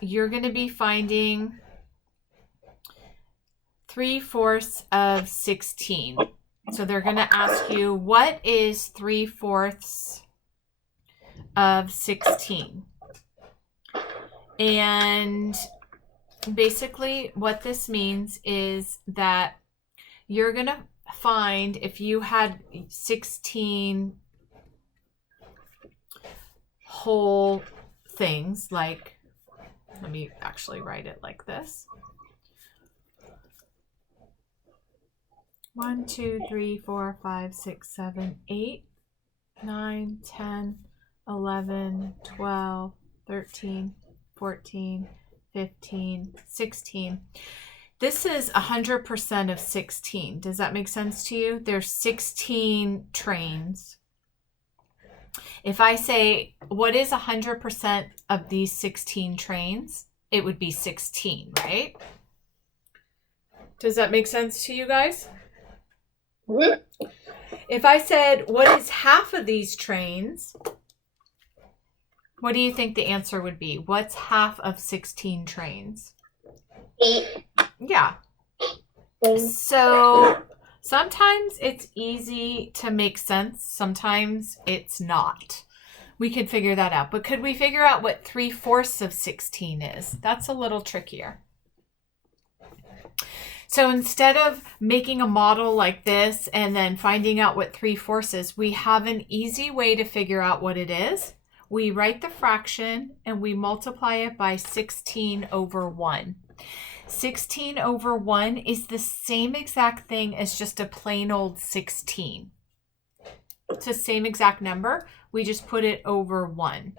you're going to be finding 3/4 of 16. So they're going to ask you, what is 3/4 of 16? And basically what this means is that you're going to find, if you had 16 whole things, like, let me actually write it like this. 1, 2, 3, 4, 5, 6, 7, 8, 9, 10, 11, 12, 13, 14, 15, 16. This is 100% of 16. Does that make sense to you? There's 16 trains. If I say, what is 100% of these 16 trains? It would be 16, right? Does that make sense to you guys? Mm-hmm. If I said, what is half of these trains? What do you think the answer would be? What's half of 16 trains? 8. Yeah. So sometimes it's easy to make sense. Sometimes it's not. We could figure that out. But could we figure out what 3/4 of 16 is? That's a little trickier. So instead of making a model like this and then finding out what 3/4 is, we have an easy way to figure out what it is. We write the fraction and we multiply it by 16 over 1. 16 over 1 is the same exact thing as just a plain old 16. It's the same exact number. We just put it over 1.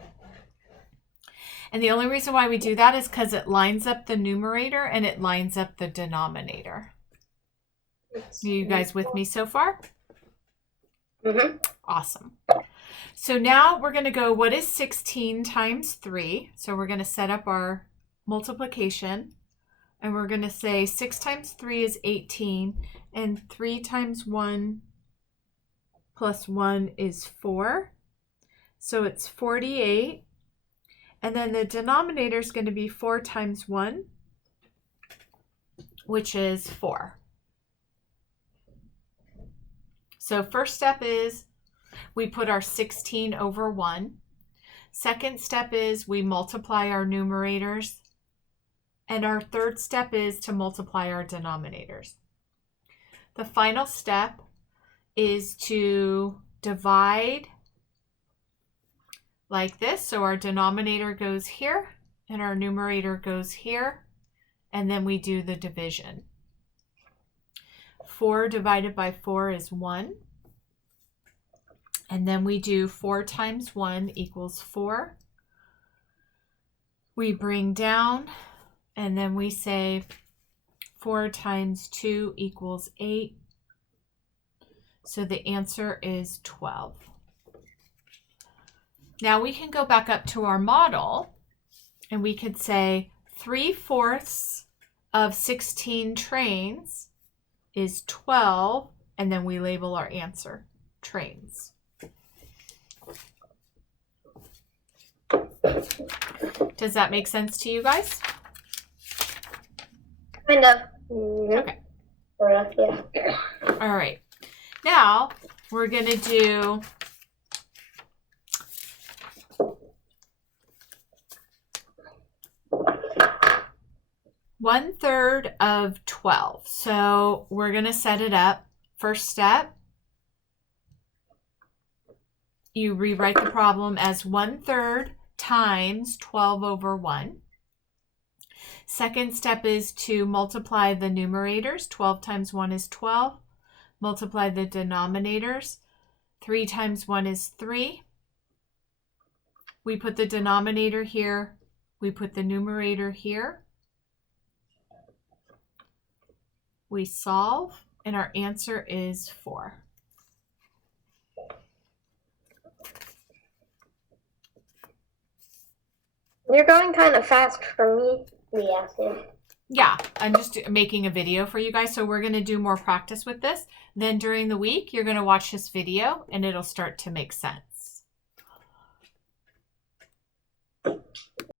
And the only reason why we do that is because it lines up the numerator and it lines up the denominator. Are you guys with me so far? Mm-hmm. Awesome. So now we're going to go, what is 16 times 3? So we're going to set up our multiplication. And we're going to say 6 times 3 is 18. And 3 times 1 plus 1 is 4. So it's 48. And then the denominator is going to be 4 times 1, which is 4. So first step is we put our 16 over 1. Second step is we multiply our numerators. And our third step is to multiply our denominators. The final step is to divide like this. So our denominator goes here and our numerator goes here. And then we do the division. 4 divided by 4 is 1. And then we do 4 times 1 equals 4. We bring down and then we say 4 times 2 equals 8. So the answer is 12. Now we can go back up to our model and we could say 3/4 of 16 trains is 12, and then we label our answer, trains. Does that make sense to you guys? Kind of. Mm-hmm. Okay. Sort of, yeah. All right. Now we're going to do one-third of 12. So we're going to set it up. First step, you rewrite the problem as 1/3 times 12 over 1. Second step is to multiply the numerators. 12 times 1 is 12. Multiply the denominators. 3 times 1 is 3. We put the denominator here. We put the numerator here. We solve, and our answer is 4. You're going kind of fast for me, Yeah, I'm just making a video for you guys, so we're going to do more practice with this. Then during the week, you're going to watch this video, and it'll start to make sense.